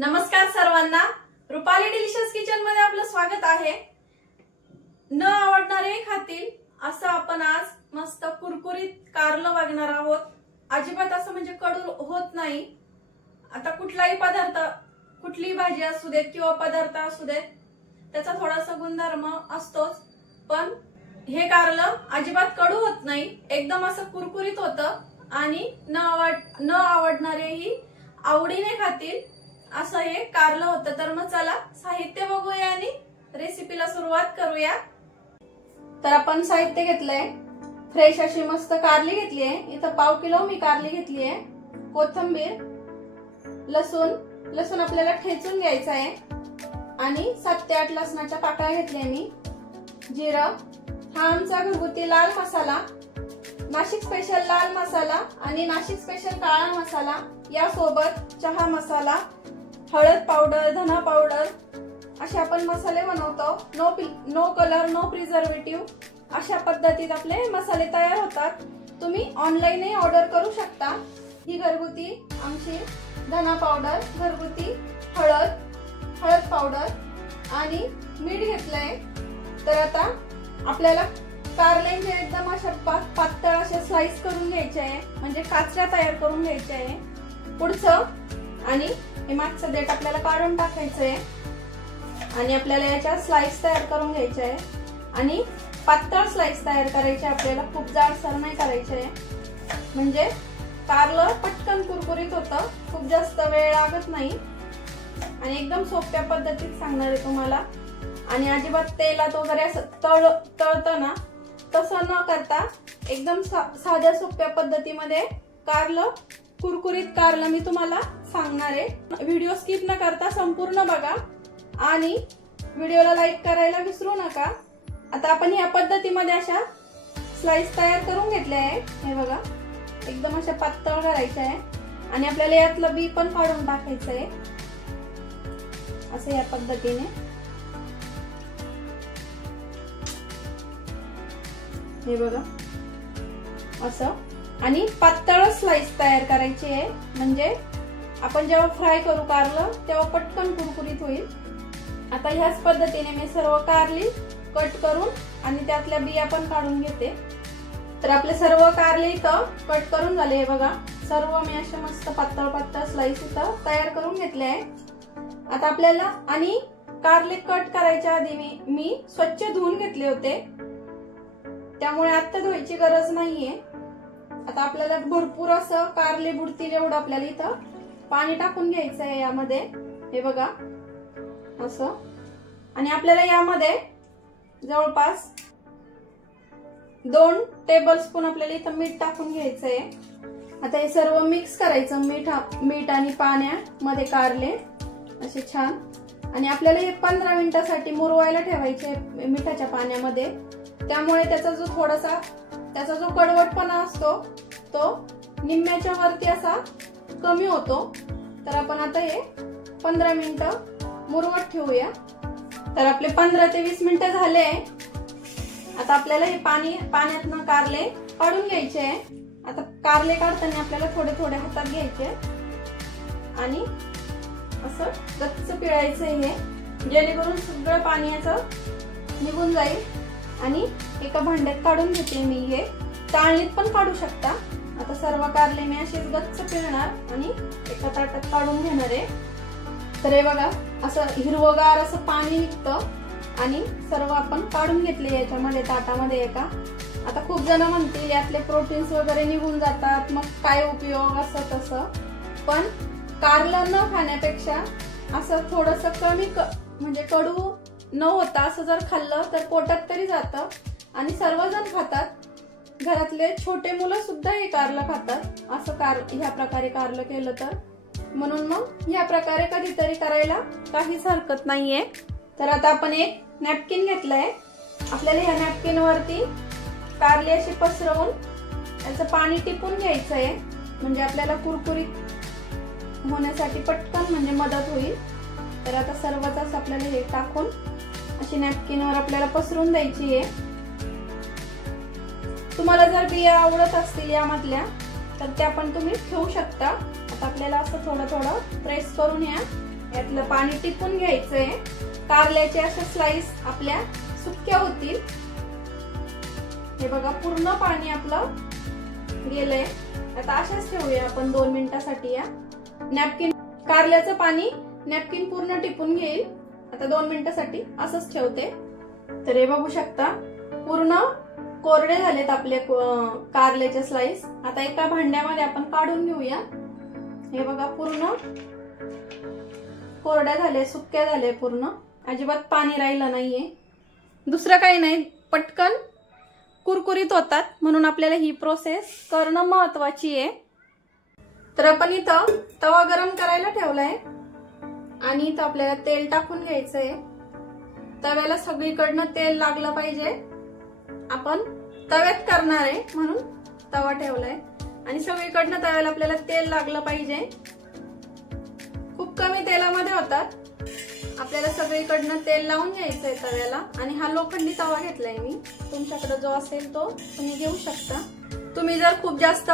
नमस्कार सर्वांना, Rupali delicious kitchen मध्ये आपलं स्वागत आहे। न आवडणारे खातील असं आपण आज मस्त कुरकुरीत कारलं बघणार आहोत। अजिबात असं म्हणजे कडू होत नाही। आता कुठलाही पदार्थ, कुठली भाजी असू देत किंवा पदार्थ असू देत, त्याचा थोडासा गुणधर्म असतोच, पण हे कारलं अजिबात कडू होत नाही, एकदम असं कुरकुरीत होतं आणि न आवडणारेही आवडीने खातील असं हे कारलं होतं। तर मग चला साहित्य बघूया आणि रेसिपीला सुरुवात करूया। तर आपण साहित्य घेतलंय, फ्रेश अशी मस्त कारली घेतली आहे। इथं पाव किलो मी कारली घेतली आहे। कोथिंबीर, लसूण आपल्याला ठेचून घ्यायचा आहे आणि 7 ते 8 लसणाच्या पाकळ्या घेतल्या मी। जिरं, हा आमचा घरगुती लाल मसाला, नाशिक स्पेशल लाल मसाला आणि नाशिक स्पेशल काळा मसाला, यासोबत चहा मसाला, हळद पावडर, धना पावडर असे आपण मसाले बनवतो। नो कलर, नो प्रिझर्वेटिव्ह अशा पद्धतीत आपले मसाले तयार होतात। तुम्ही ऑनलाईनही ऑर्डर करू शकता। ही घरगुती आमची धना पावडर, घरगुती हळद पावडर आणि मीठ घेतलंय। तर आता आपल्याला कारल्याचे एकदम अशा पातळ अशा स्लाइस करून घ्यायचे आहे, म्हणजे काचऱ्या तयार करून घ्यायचे आहे। पुढचं आणि हे मागचं देठ आपल्याला काढून टाकायचं आहे आणि आपल्याला याच्या स्लाइस तयार करून घ्यायचे आहे आणि पातळ स्लाइस तयार करायचे आपल्याला, खूप जाडसर नाही करायचे, म्हणजे कारलं पटकन कुरकुरीत होतं, खूप जास्त वेळ लागत नाही आणि एकदम सोप्या पद्धतीत सांगणार आहे तुम्हाला। आणि अजिबात तेलात वगैरे असं तळतं ना तसं न करता एकदम साध्या सोप्या पद्धतीमध्ये कुरकुरीत कारलं मी तुम्हाला सांगणार आहे। व्हिडिओ स्किप न करता संपूर्ण बघा आणि व्हिडिओला लाईक करायला विसरू नका। आता आपण या पद्धतीमध्ये अशा स्लाइस तयार करून घेतल्या आहे, हे बघा एकदम अशा पातळ करायच्या आहे आणि आपल्याला यातलं बी पण काढून टाकायचं आहे, असं या पद्धतीने। हे बघा असं, आणि पातळ स्लाइस तयार करायची आहे, म्हणजे आपण जेव्हा फ्राय करू कारलं तेव्हा पटकन कुरकुरीत होईल। आता ह्याच पद्धतीने मी सर्व कारली कट करून आणि त्यातल्या बिया पण काढून घेते। तर आपले सर्व कारले इथं कट करून झाले, हे बघा सर्व मी असे मस्त पातळ स्लाइस इथं तयार करून घेतले आहे। आता आपल्याला आणि कारले कट करायच्या आधी मी स्वच्छ धुवून घेतले होते, त्यामुळे आता धुवायची गरज नाहीये। आता आपल्याला भरपूर असं कारले बुडतील एवढं आपल्याला इथं पाणी टाकून घ्यायचं आहे यामध्ये, हे बघा असं। आणि आपल्याला यामध्ये जवळपास 2 टेबलस्पून आपल्याला इथं मीठ टाकून घ्यायचं आहे। आता हे सर्व मिक्स करायचं, मीठ आणि पाण्यामध्ये कारले असे छान, आणि आपल्याला हे 15 मिनिटांसाठी मुरवायला ठेवायचे मिठाच्या पाण्यामध्ये, त्यामुळे त्याचा जो कडवटपणा असतो तो निम्म्याच्या वरती असा कमी होतो। तर आपण आता हे 15 मिनिटं मुरवत ठेवूया। तर आपले 15 ते 20 मिनिटं झाले। आता आपल्याला हे पाण्यातनं कारले काढून घ्यायचे आहे। आता कारले काढताना आपल्याला थोडे हातात घ्यायचे आणि असं गच्च पिळायचं हे, जेणेकरून सगळं पाणी याचं निघून जाईल। आणि एका भांड्यात काढून घेते मी, हे चाळणीत पण काढू शकता। आता सर्व कारले मी असेच गच्च पिळणार आणि एका ताटात काढून घेणार आहे। तर हे बघा असं हिरवगार असं पाणी निघतं आणि सर्व आपण काढून घेतले याच्यामध्ये ताटामध्ये एका। आता खूप जण म्हणतील यातले प्रोटीन्स वगैरे निघून जातात, मग काय उपयोग असं तसं, पण कारलं न खाण्यापेक्षा असं थोडस कमी म्हणजे कडू न होता असं जर खाल्लं तर पोटात तरी जातं आणि सर्वजण खातात। घरातले छोटे मुलं सुद्धा हे कारलं खातात, असं ह्या प्रकारे कारलं केलं तर, म्हणून मग ह्या प्रकारे कधीतरी करायला काहीच हरकत नाहीये। तर आता आपण एक नॅपकिन घेतलंय, आपल्याला ह्या नॅपकिन वरती कारली अशी पसरवून त्याचं पाणी टिपून घ्यायचं आहे, म्हणजे आपल्याला कुरकुरीत होण्यासाठी पटकन म्हणजे मदत होईल। तर आता सर्वच आपल्याला हे टाकून अशी नॅपकिनवर आपल्याला पसरून द्यायची आहे। तुम्हाला जर बिया आवडत असतील यामधल्या तर त्या पण तुम्ही ठेवू शकता। आता आपल्याला असं थोडं प्रेस करून या यातलं पाणी टिपून घ्यायचंय। कारल्याच्या अशा स्लाइस आपल्या सुक्या होतील। हे बघा पूर्ण पाणी आपलं गेलंय। आता अशाच ठेवूया आपण 2 मिनिटांसाठी। या नॅपकिन कारल्याचं पाणी नॅपकिन पूर्ण टिपून घेईल। आता 2 मिनिटांसाठी असंच ठेवते। तर हे बघू शकता पूर्ण कोरडे झालेत आपले कारल्याचे स्लाइस। आता एका भांड्यामध्ये आपण काढून घेऊया। हे बघा पूर्ण कोरड्या झाले, सुक्या झाले, पूर्ण अजिबात पाणी राहिलं नाहीये। दुसरं काही नाही, पटकन कुरकुरीत होतात म्हणून आपल्याला ही प्रोसेस करणं महत्वाची आहे। तर आपण इथं तवा गरम करायला ठेवलाय आणि इथं आपल्याला तेल टाकून घ्यायचंय। तव्याला सगळीकडनं तेल लागलं पाहिजे। आपण तव्यात करणार आहे म्हणून तवा ठेवलाय आणि सगळीकडनं तव्याला आपल्याला तेल लागलं पाहिजे। खूप कमी तेलामध्ये होतात। आपल्याला सगळीकडनं तेल लावून घ्यायचंय तव्याला। आणि हा लोखंडी तवा घेतलाय मी, तुमच्याकडे जो असेल तो तुम्ही घेऊ शकता। तुम्ही जर खूप जास्त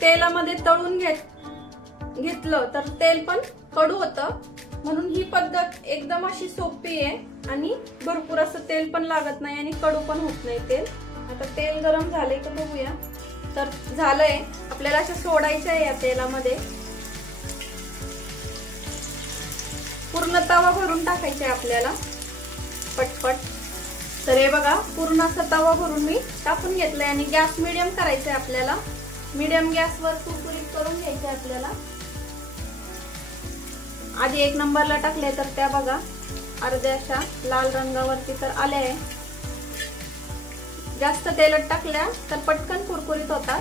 तेलामध्ये तळून घेतलं तर तेल पण कडू होतं, म्हणून ही पद्धत एकदम अशी सोपी आहे आणि भरपूर असं तेल पण लागत नाही आणि कडू पण होत नाही तेल। आता तेल गरम झालंय का बघूया। तर झालंय, आपल्याला असं सोडायचं आहे या तेलामध्ये। पूर्ण तवा भरून टाकायचे आपल्याला पटपट। तर हे बघा पूर्ण असा तवा भरून मी टाकून घेतलाय आणि गॅस मीडियम करायचंय आपल्याला। मीडियम गॅसवर कुरकुरीत करून घ्यायचे आपल्याला। आधी 1 नंबरला टाकले तर त्या बघा अर्ध्या अशा लाल रंगावरती तर आले आहे। जास्त तेलात टाकल्या तर पटकन कुरकुरीत होतात।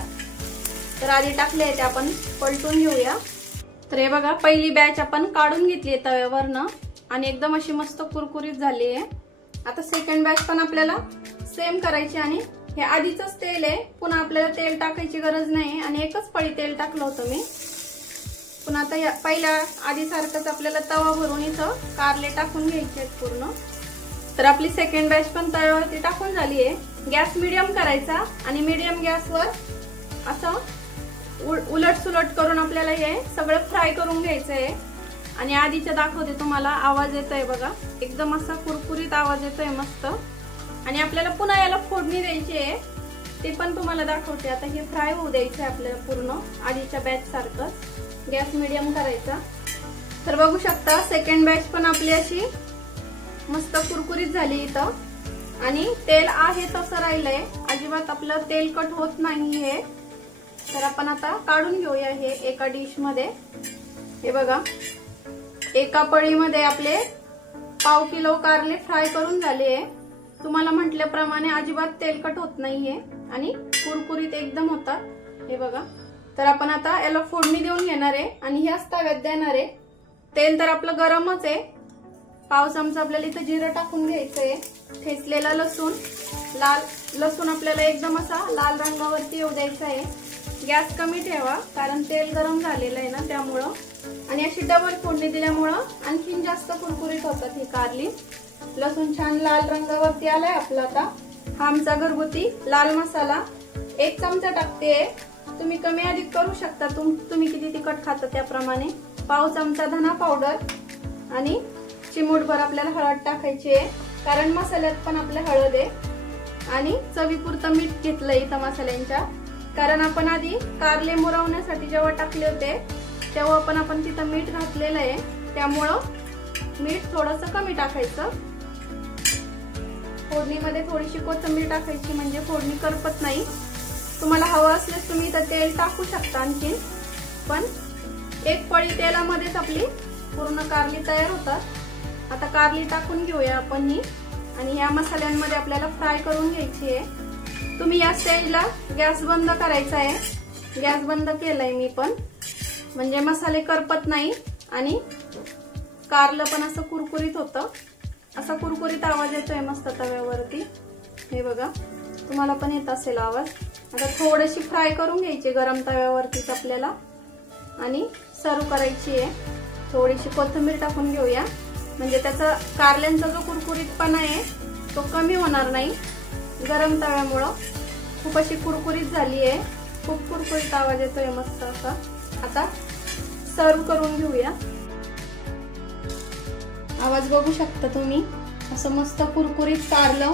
तर आधी टाकले ते आपण पलटून घेऊया। तर हे बघा पहिली बॅच आपण काढून घेतली तव्यावरनं आणि एकदम अशी मस्त कुरकुरीत झाली आहे। आता सेकंड बॅच पण आपल्याला सेम करायची आणि हे आधीचंच तेल आहे, पुन्हा आपल्याला तेल टाकायची गरज नाही आणि एकच पळी तेल टाकलं होतं मी। पुन्हा आता पहिल्या आधी सारखंच आपल्याला तवा भरून इथं कारले टाकून घ्यायचे आहेत पूर्ण। तर आपली सेकंड बॅच पण तव्यावरती टाकून झाली आहे। गॅस मीडियम करायचा आणि मीडियम गॅसवर असं उलट सुलट करून आपल्याला हे सगळं फ्राय करून घ्यायचंय। आणि आधीच्या दाखवते तुम्हाला, आवाज येतोय बघा, एकदम असा कुरकुरीत आवाज येतोय मस्त। आणि आपल्याला पुन्हा याला फोडणी द्यायची आहे, ते पण तुम्हाला दाखवते। आता हे फ्राय होऊ द्यायचंय आपल्याला पूर्ण आधीच्या बॅच सारखं। गॅस मीडियम करायचा। तर बघू शकता सेकंड बॅच पण आपली अशी मस्त कुरकुरीत झाली इथं आणि तेल आहे तसं राहिलंय, अजिबात आपलं तेल कट होत नाहीये। तर आपण आता काढून घेऊया हे एका डिश मध्ये। हे बघा एका पळीमध्ये आपले 1/2 किलो कारले फ्राय करून झाले आहे। तुम्हाला म्हटल्याप्रमाणे अजिबात तेलकट होत नाहीये आणि कुरकुरीत एकदम होतात। हे बघा, तर आपण आता याला फोडणी देऊन घेणार आहे आणि ह्याच तव्यात देणार आहे। तेल तर आपलं गरमच आहे। 1/2 चमचा आपल्याला इथं जिरं टाकून घ्यायचंय। ठेचलेला लसूण, लाल लसूण आपल्याला एकदम असा लाल रंगावरती येऊ द्यायचा आहे। गॅस कमी ठेवा कारण तेल गरम झालेलं आहे ना त्यामुळं। आणि अशी डबल फोडणी दिल्यामुळं आणखीन जास्त कुरकुरीत होतात ही कारली। लसूण छान लाल रंगावरती आलाय आपला। आता हा आमचा घरगुती लाल मसाला 1 चमचा टाकते। तुम्ही कमी अधिक करू शकता, तुम्ही किती तिखट खाता त्याप्रमाणे। 1/2 चमचा धना पावडर आणि चिमूटभर आपल्याला हळद टाकायची आहे कारण मसाल्यात पण आपल्या हळद आहे। आणि चवीपुरतं मीठ घेतलंय इथं मसाल्यांच्या, कारण आपण आधी कारले मुरवण्यासाठी जेव्हा टाकले होते तेव्हा पण आपण तिथं मीठ घातलेलं आहे, त्यामुळं मीठ थोडंसं कमी टाकायचं। फोडणीमध्ये थोडीशी कोथिंबीर टाकायची म्हणजे फोडणी करपत नाही। तुम्हाला हवं असल्यास तुम्ही इथं तेल टाकू शकता आणखी, पण 1 पळी तेलामध्येच आपली पूर्ण कारली तयार होतात। आता कारली टाकून घेऊया आपण ही आणि या मसाल्यांमध्ये आपल्याला फ्राय करून घ्यायची आहे। तुम्ही या स्टेजला गॅस बंद करायचा आहे। गॅस बंद केलाय मी पण, म्हणजे मसाले करपत नाही आणि कारलं पण असं कुरकुरीत होतं। असा कुरकुरीत आवाज येतोय मस्त तव्यावरती। हे बघा तुम्हाला पण येत असेल आवाज। आता थोडीशी फ्राय करून घ्यायची गरम तव्यावरतीच आपल्याला आणि सर्व करायची आहे। थोडीशी कोथिंबीर टाकून घेऊया म्हणजे त्याचा कारल्यांचा जो कुरकुरीतपणा आहे तो कमी होणार नाही गरम तव्यामुळं। खूप अशी कुरकुरीत झाली आहे, खूप कुरकुरीत आवाज येतोय मस्त असा। आता सर्व करून घेऊया। आवाज बघू शकता तुम्ही, असं मस्त कुरकुरीत कारलं,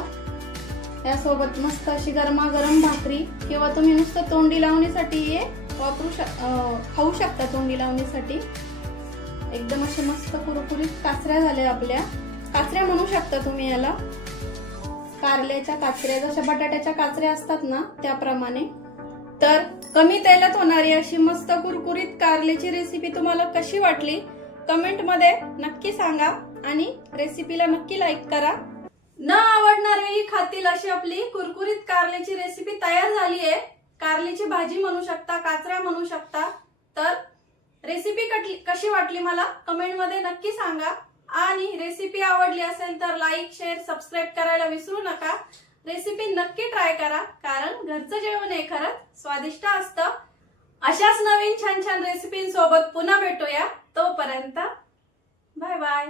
यासोबत मस्त अशी गरमागरम भाकरी, किंवा तुम्ही नुसतं तोंडी लावणीसाठी हे खाऊ शकता. तोंडी लावणीसाठी एकदम असे मस्त कुरकुरीत काचऱ्या झाल्या. आपल्या काचऱ्या म्हणू शकता तुम्ही याला, कारल्याच्या काचऱ्या, जशा बटाट्याच्या काचऱ्या असतात ना त्याप्रमाणे. तर कमी तेलात होणारी अशी मस्त कुरकुरीत कारल्याची रेसिपी तुम्हाला कशी वाटली कमेंट मध्ये नक्की सांगा, आणि रेसिपीला नक्की लाईक करा. न आवडणारेही खातील अशी आपली कुरकुरीत कारल्याची रेसिपी तयार झाली आहे. कारल्याची भाजी म्हणू शकता, काचऱ्या म्हणू शकता. तर रेसिपी कशी वाटली मला कमेंट मध्ये नक्की सांगा, आणि रेसिपी आवडली असेल तर लाईक, शेअर, सबस्क्राईब करायला विसरू नका. रेसिपी नक्की ट्राय करा, कारण घरचं जेवण हे खरंच स्वादिष्ट असतं. अशाच नवीन छान छान रेसिपींसोबत पुन्हा भेटूया. तोपर्यंत बाय बाय.